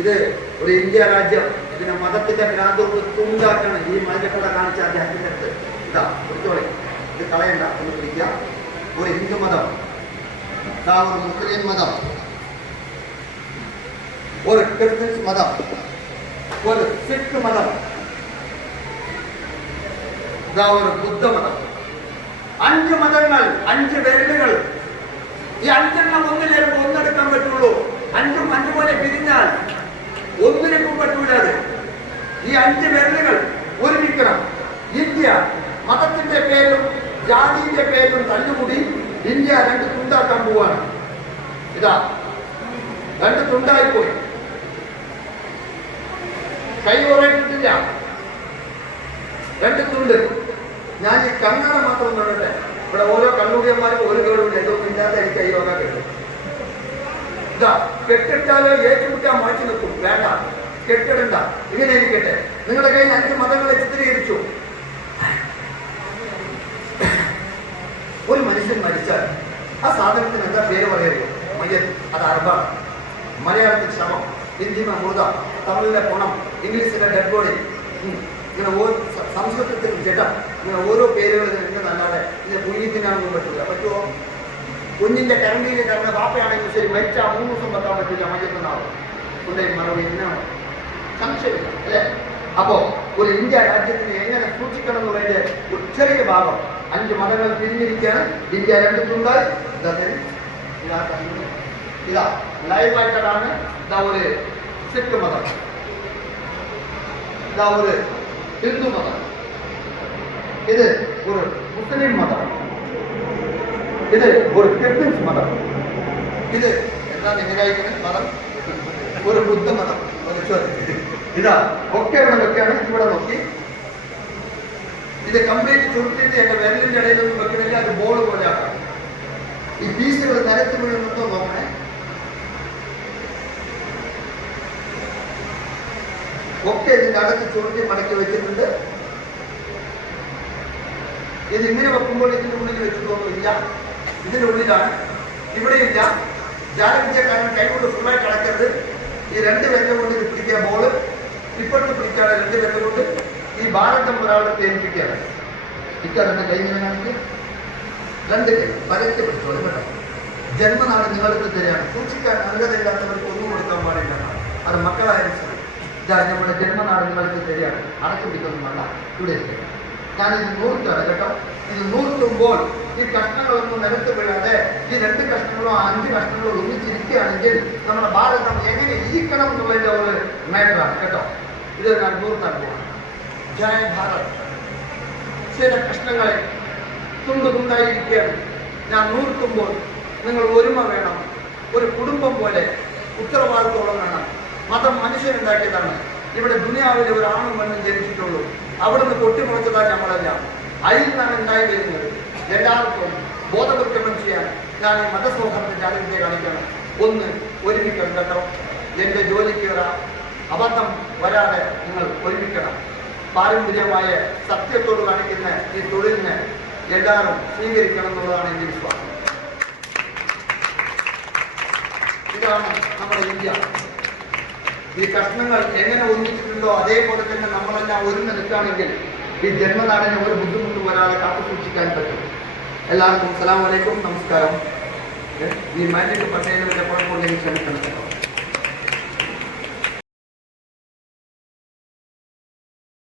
ഇത് ഒരു ഇന്ത്യ രാജ്യം. ഇതിനെ മതത്തിന്റെ ഭ്രാന്തൊന്ന് തുണ്ടാക്കണം. ഈ മലക്കട കാണിച്ച അദ്ദേഹത്തിന്റെ അടുത്ത് പിടിച്ചോളെ, ഇത് കളയണ്ട എന്ന് പിടിക്കുക. ഒരു ഹിന്ദു മതം, ഒരു മുസ്ലിം മതം, ഒരു ക്രിസ്ത്യൻ മതം, ഒരു സിഖ് മതം, ഒരു ബുദ്ധമതം. 5 മതങ്ങൾ, 5 വിരലുകൾ. ഈ 5 ഒന്നിലേക്ക് ഒന്നെടുക്കാൻ പറ്റുള്ളൂ. 5 പോലെ പിരിഞ്ഞാൽ ഒന്നിലേക്കും പറ്റൂലാതെ ഈ 5 വിരലുകൾ ഒരുമിക്കണം. ഇന്ത്യ മതത്തിന്റെ പേരും ജാതിയുടെ പേരും തല്ലുകൂടി ഇന്ത്യ 2 തുണ്ടാക്കാൻ പോവാണ്. 2 തുണ്ടായിപ്പോയി. കൈ ഉറയിട്ടിട്ടില്ല, 2 തുണ്ട്. ഞാൻ ഈ കണ്ണട മാത്രം തൊടട്ടെ. ഇവിടെ ഓരോ കണ്ണൂടിയന്മാരും ഒരു കേടും എന്തൊന്നും ഇല്ലാതെ എനിക്ക് കൈ വാങ്ങാൻ കഴിയും. കെട്ടിട്ടാലോ ഏറ്റുമുട്ടാൻ മാറ്റി നിൽക്കും. വേണ്ട, കെട്ടിടണ്ട, ഇങ്ങനെ ഇരിക്കട്ടെ. നിങ്ങളുടെ കയ്യിൽ 5 മതങ്ങളെ ചിത്രീകരിച്ചു. ഒരു മനുഷ്യൻ മരിച്ചാൽ ആ സാധനത്തിന് എന്താ പേര് പറയുന്നത്? മയ്യത്ത്. അത് അറബാണ്. മലയാളത്തിൽ ശവം, ഹിന്ദി മൃത, തമിഴിലെ പണം, ഇംഗ്ലീഷിലെ ഡെഡ് ബോഡി. ഇങ്ങനെ സംസ്കൃതത്തിൽ ജഡം. ഇങ്ങനെ ഓരോ പേരുകൾ നല്ലാതെ ഇതിനെ കുഞ്ഞിത്തിനാനൊന്നും പറ്റില്ല. പറ്റുമോ? കുഞ്ഞിന്റെ കരണ്ടിയിൽ കിടന്ന ബാപ്പയാണെങ്കിൽ ശരി, മരിച്ചാൽ 3 ദിവസം വെക്കാൻ പറ്റില്ല. മയ്യത്തെന്നാവും കൊണ്ടേ മറുപടി എന്നാണ് സംശയമില്ല, അല്ലേ? അപ്പോ ഒരു ഇന്ത്യ രാജ്യത്തിന് എങ്ങനെ സൂക്ഷിക്കണം എന്നുള്ളതിന്റെ ഒരു ചെറിയ ഭാഗം. 5 മതങ്ങൾ പിരിഞ്ഞിരിക്കുകയാണ്. ഇന്ത്യ 2 തുണ്ടായി. ലൈവായിട്ടാണ് ഒരു സിഖ് മതം, ഒരു ഹിന്ദു മതം, ഇത് ഒരു മുസ്ലിം മതം, ഇത് ഒരു ക്രിസ്ത്യൻ മതം, ഇത് എന്താണ് എങ്ങനെയായിരിക്കുന്നത് മതം? ഒരു ബുദ്ധമതം. ഒക്കെ ഇവിടെ വെക്കാണ്. ഇവിടെ നോക്കി ഇത് കംപ്ലീറ്റ് ചുരുട്ടിട്ട് എന്റെ വിരലിന്റെ ഇടയിലൊന്നും വെക്കണില്ല. അത് ബോൾ പോലെ ആക്കാം. ഈ പീസുകൾ നിരത്തി വീഴുന്നോ നോക്കണേ. ഒക്കെ ഇതിന്റെ അകത്ത് ചുരുട്ടി മടക്കി വെച്ചിട്ടുണ്ട്. ഇത് ഇങ്ങനെ വെക്കുമ്പോൾ ഇതിന്റെ ഉള്ളിൽ വെച്ചിട്ടൊന്നുമില്ല. ഇതിന്റെ ഉള്ളിലാണ്. ഇവിടെയില്ല. ജാലവിദ്യക്കാരൻ കൈകൊണ്ട് ഫുള്ളായിട്ട് അടക്കരുത്. ഈ 2 വിരൽ കൊണ്ട് ഇത് പിടിക്കുക. ബോള് ഇപ്പോഴത്തെ പിടിക്കാതെ 2 വിരൽ കൊണ്ട് ഈ ഭാരതം ഒരാളുടെ തേൽപ്പിക്കുകയാണ്. ഇക്കാലത്തെ കൈ ഇങ്ങനെ കാണിക്കുക. 2 കൈ പരത്തി പിടിച്ചോളൂ. കേട്ടോ, ജന്മനാട് നിങ്ങൾക്ക് തരികയാണ്. സൂക്ഷിക്കാൻ അർഹതയില്ലാത്തവർക്ക് ഒന്നും കൊടുക്കാൻ പാടില്ല. അത് മക്കളായാലും ശരി. നമ്മുടെ ജന്മനാട് നിങ്ങൾക്ക് തരികയാണ്. അടച്ചു പിടിക്കൊന്നും വേണ്ട. ഇവിടെ ഇരിക്കുക. ഞാനിത് നൂർത്താണ് കേട്ടോ. ഇത് നൂർത്തുമ്പോൾ ഈ കഷ്ണങ്ങളൊന്നും നിരത്ത് വീഴാതെ ഈ 2 കഷ്ണങ്ങളോ 5 കഷ്ണങ്ങളോ ഒന്നിച്ചിരിക്കുകയാണെങ്കിൽ നമ്മുടെ ഭാരതം എങ്ങനെ ഇരിക്കണം എന്നുള്ളതിന്റെ ഒരു മാറ്ററാണ് കേട്ടോ. ഇത് ഞാൻ നൂർത്താൻ പോവാണ്. ജയ ഭാരത്. ചില കഷ്ണങ്ങളെ തുണ്ടായിരിക്കുകയാണ്. ഞാൻ നൂർത്തുമ്പോൾ നിങ്ങൾ ഒരുമ വേണം. ഒരു കുടുംബം പോലെ ഉത്തരവാദിത്തോളം വേണം. മതം മനുഷ്യനുണ്ടാക്കിയതാണ്. ഇവിടെ ദുനിയാവിലെ ഒരു ആണും പെണ്ണും ജനിച്ചിട്ടുള്ളൂ. അവിടുന്ന് പൊട്ടിമുളച്ചതാണ് നമ്മളെല്ലാം. അതിൽ നിന്നാണ് ഉണ്ടായി വരുന്നത്. എല്ലാവർക്കും ബോധവൽക്കരണം ചെയ്യാൻ ഞാൻ ഈ മതസൗഹാർദ്ദ ജാഗ്രത കാണിക്കണം. ഒന്ന് ഒരുമിക്കണം കേട്ടോ. എന്റെ ജോലിക്ക് അബദ്ധം വരാതെ നിങ്ങൾ ഒരുമിക്കണം. പാരമ്പര്യമായ സത്യത്തോട് കാണിക്കുന്ന ഈ തൊഴിലിനെ എല്ലാവരും സ്വീകരിക്കണം എന്നുള്ളതാണ് എന്റെ വിശ്വാസം. ഇതാണ് നമ്മുടെ ഇന്ത്യ. ഈ കഷ്ണങ്ങൾ എങ്ങനെ ഒന്നിച്ചിട്ടുണ്ടോ അതേപോലെ തന്നെ നമ്മളെല്ലാം ഒരുങ്ങി നിൽക്കുകയാണെങ്കിൽ ഈ ജന്മനാടിനെ ഒരു ബുദ്ധിമുട്ടും വരാതെ കാത്തു സൂക്ഷിക്കാൻ പറ്റും. എല്ലാവർക്കും അസ്സലാമു അലൈക്കും, നമസ്കാരം. ഈ മാജിക് പട്ടേലിന്റെ കുഴപ്പമുണ്ടെങ്കിൽ ക്ഷമിക്കണം.